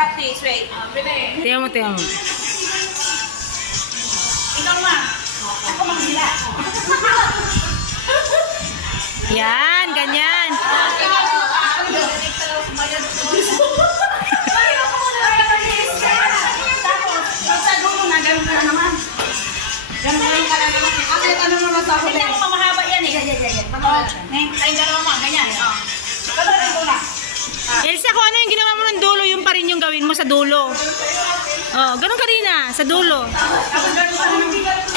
practice. Wait. Tingnan mo, tingnan mo. Ikaw ma. Ako magsila. Yan, ganyan. Ganun ka na naman. Ganun ka na naman. Ano naman sa huli? Hindi ako mamahaba yan eh. Ay, ganun naman. Ganyan. Ganun ko na. Elsa, kung ano yung ginawa mo ng dulo, yung pa rin yung gawin mo sa dulo. Oh, ganun ka rin ah, sa dulo.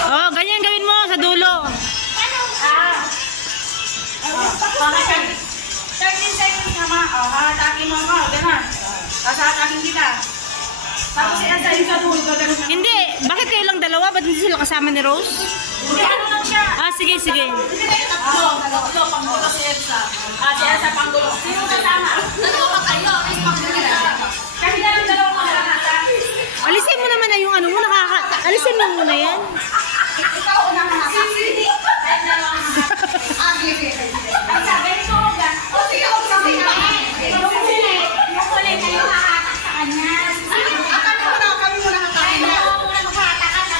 Oh, ganyan gawin mo sa dulo. 13 seconds naman. Hatakin mo ako. Ganun. Tapos hatakin kita. Tapos i-asa yung sa dulo. Hindi, bakit kayo lang dalawa? Ba't hindi sila kasama ni Rose? Hindi, ano lang siya. Ah, sige, sige. Tatlo, panggulo si Elsa. Si Elsa panggulo. Sino kasama? Dalawa pa kayo. Kasi na lang dalawa mga nakata. Alisin mo naman na yung ano mo, alisin mo muna yan. Ikaw unang nakata. Hindi. Kahit dalawa ang nakata. Sige. Ang sabi, ito ko ga. O sige, huwag sabi nga. Yung huli kayo nakatak sa kanya. Kami muna hatakin na. Kami muna hatakan na.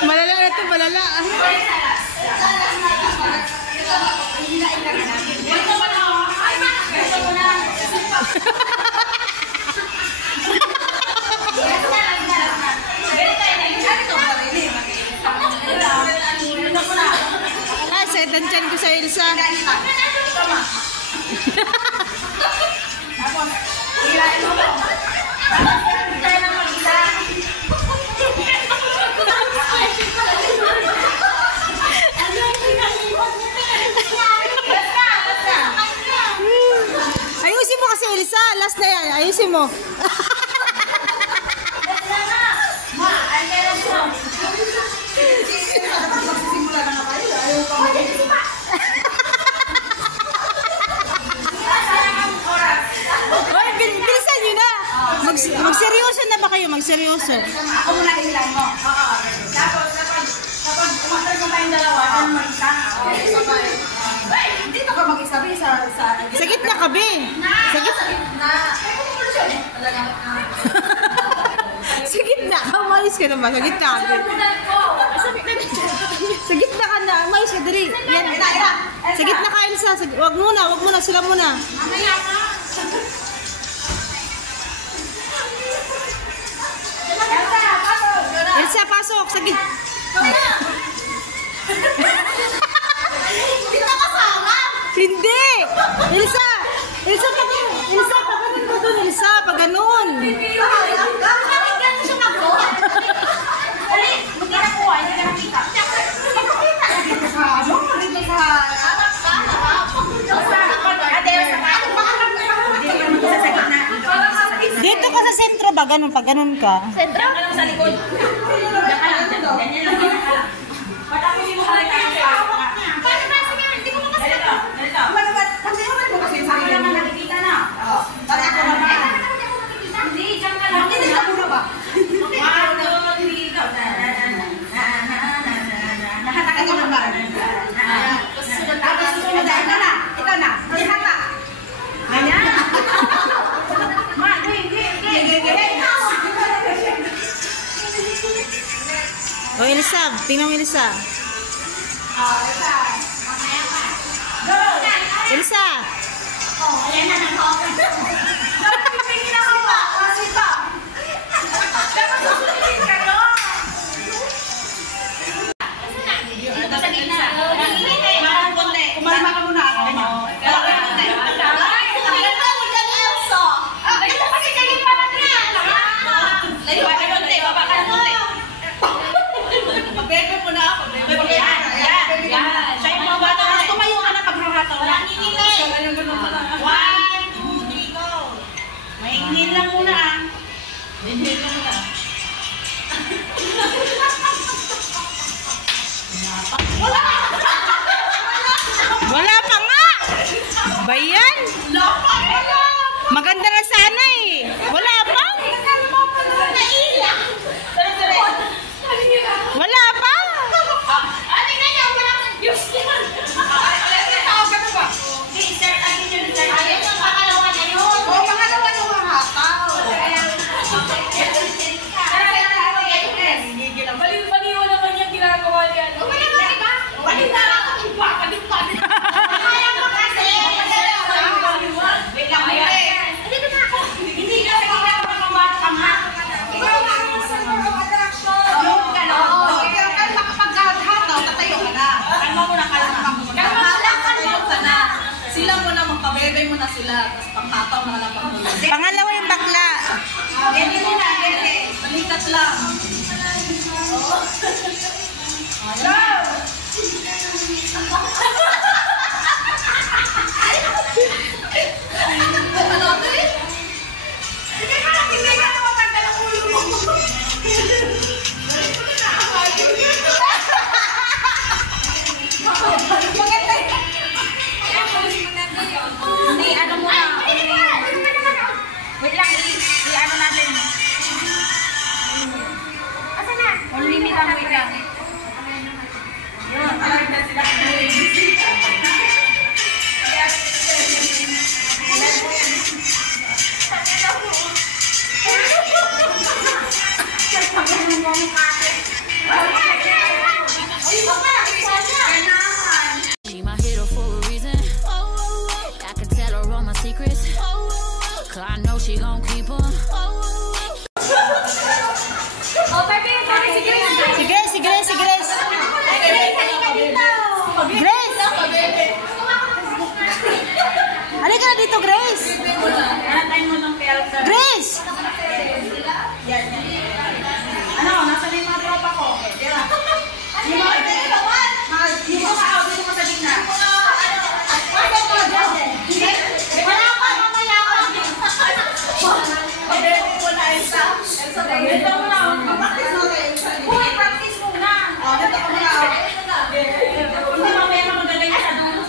Malala na ito, malala. Ah, setanchan ko sa Elsa. Ayusin mo kasi Elsa, last na yan. Ayusin mo. Bilisan nyo na. Magseryoso na ba kayo? Magseryoso. Ako muna ilan mo. Tapos, kapag umatal mo tayong dalawa, ano mag-isa? Dito ka mag-isabi sa... Sa gitna ka, be. Sa gitna. Sa gitna ka. Umayos ka naman. Sa gitna ka, be. Sa gitna ka na. Umayos ka, dali. Yan. Sa gitna ka, Elsa. Wag muna. Sila muna. Mamaya ka. Elsa, pasok. Sa gitna. Hindi ka kasama. Hindi! Elsa! Elsa, pag ganun mo doon, Elsa. Pag ganun. Bakit ganun siya mag-go? Uli, hindi na kuha. Hindi ka nakita. Hindi ka sa ano? Hindi ka sa... Ate, sa gitna. Dito ka sa sentro ba? Ganun, pag ganun ka. Sentro? Diyan ka lang sa likod. Diyan ka lang. Ganyan lang. Patapos mo ka lang. Paano ba siya? Hindi ko makasama. Ganito. Kasi ako naman nakikita na. Para ako naman. Hindi, diyan ka lang. Hindi ka muna ba? Nakataka ka naman. Tapos susunod na. Ikaw na. Ihata. Ganyan. O, Elsa. Tingnan mo, Elsa. Elsa. Oh, ayan na. Pipingin ako ba? Kasi ba? Dapat susunod ka doon. baba ka na. Pabebe mo na ako. Bebe mo na. Yan. Siya yung mga bata. Mas tumayo ka na paghahataw. Nangingilay. 1, 2, 3, go. Mahingin lang muna ah. Mahingin lang muna. Wala pa nga! Bayan! Maganda na sana eh. Wala pa? Wala pa? Baliw-baliw naman yung ginagawa niya. Sila mo na magpabebe mo na sila, tapos panghataw na lang pang-ulo. Pangalawa yung bakla. Gete mo na, gete. Balikat lang. Hindi, ano muna. Wait lang, i-ano natin. Asa na? Unlimit ang wait lang. Yun, alam na sila. She my hero for a reason. I can tell her all my secrets. Cause I know she gon' keep them. Si Grace, si Grace, si Grace. Grace! Halika na dito, Grace. Hanapin mo ng character. Grace! Yan. Ano, nasa na yung mga tropa ko? Yung mga naman! Yung mga ako, dito ko sa gitna. Wala pa, mamaya ako. Pabebe mo na, Elsa. Dito mo na. Practice mo na, Elsa. Uy, practice mo na. Dito ko na. Hindi mamaya ka magaling sa dulo.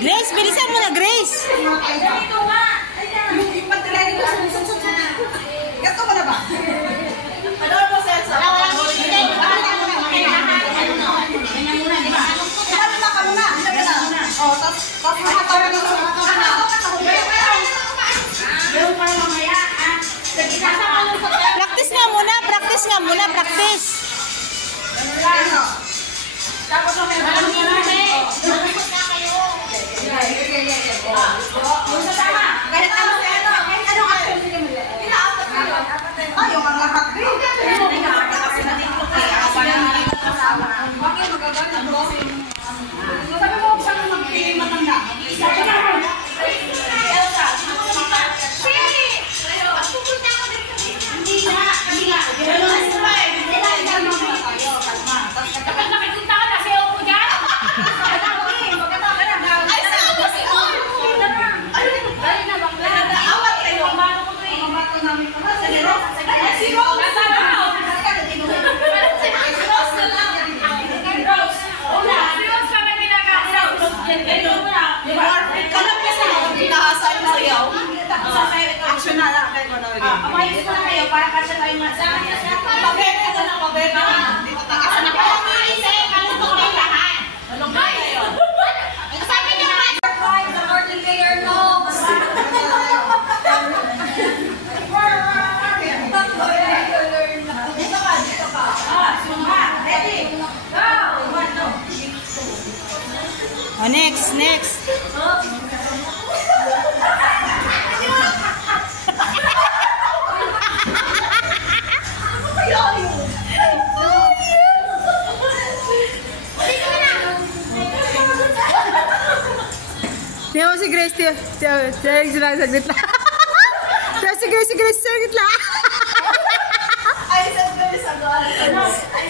Grace, bilisan mo na, Grace. Dito nga. Yung pagkalari ko sa susunod. Gato mo na ba? Ano mo, Elsa? Wala mo. Oh, tapos makatawa na sa meron pa naman maya, ah. Practice nga muna, practice nga muna, practice. Tapos okay, alam mo na eh. Yung sa tama. Kahit ano action sige mo. Pinaapat na. Yung ang lahat. Kasi natikot eh. Bakit magaganda bro? Sabi mo, saan mo magpili matanda? Elsa, Siri! Pupunta ako dito. Hindi na. Kapag nakipunta ka na, sayo ko dyan. Ay, saan mo si Or? Dali na, bakla. Awat kayo. Mamano ko rin. Mamano namin pa. Si Rose. Nasaan ako? Si Rose na lang. Rose. Una. Si Rose pa may ginagawa. Ito mo na. Kalap ka sa pinahasay mo sayaw. Action na lang. Pamayos ko na kayo para kasya tayo masama. Pabebe ka na, pabebe ka na. Asa na kayo? Kalito ko lang lahat. Malong ba kayo? Sabi niyo nga. The morning layer, no. Dito ka, dito ka. Suma. Ready? Go! Oh, next, next. Tiyan mo si Grace, tiyan. Tiyan, saglit lang. Tiyan sige, sige, sige lang. Ay, sa gabi sa gabi. Ay,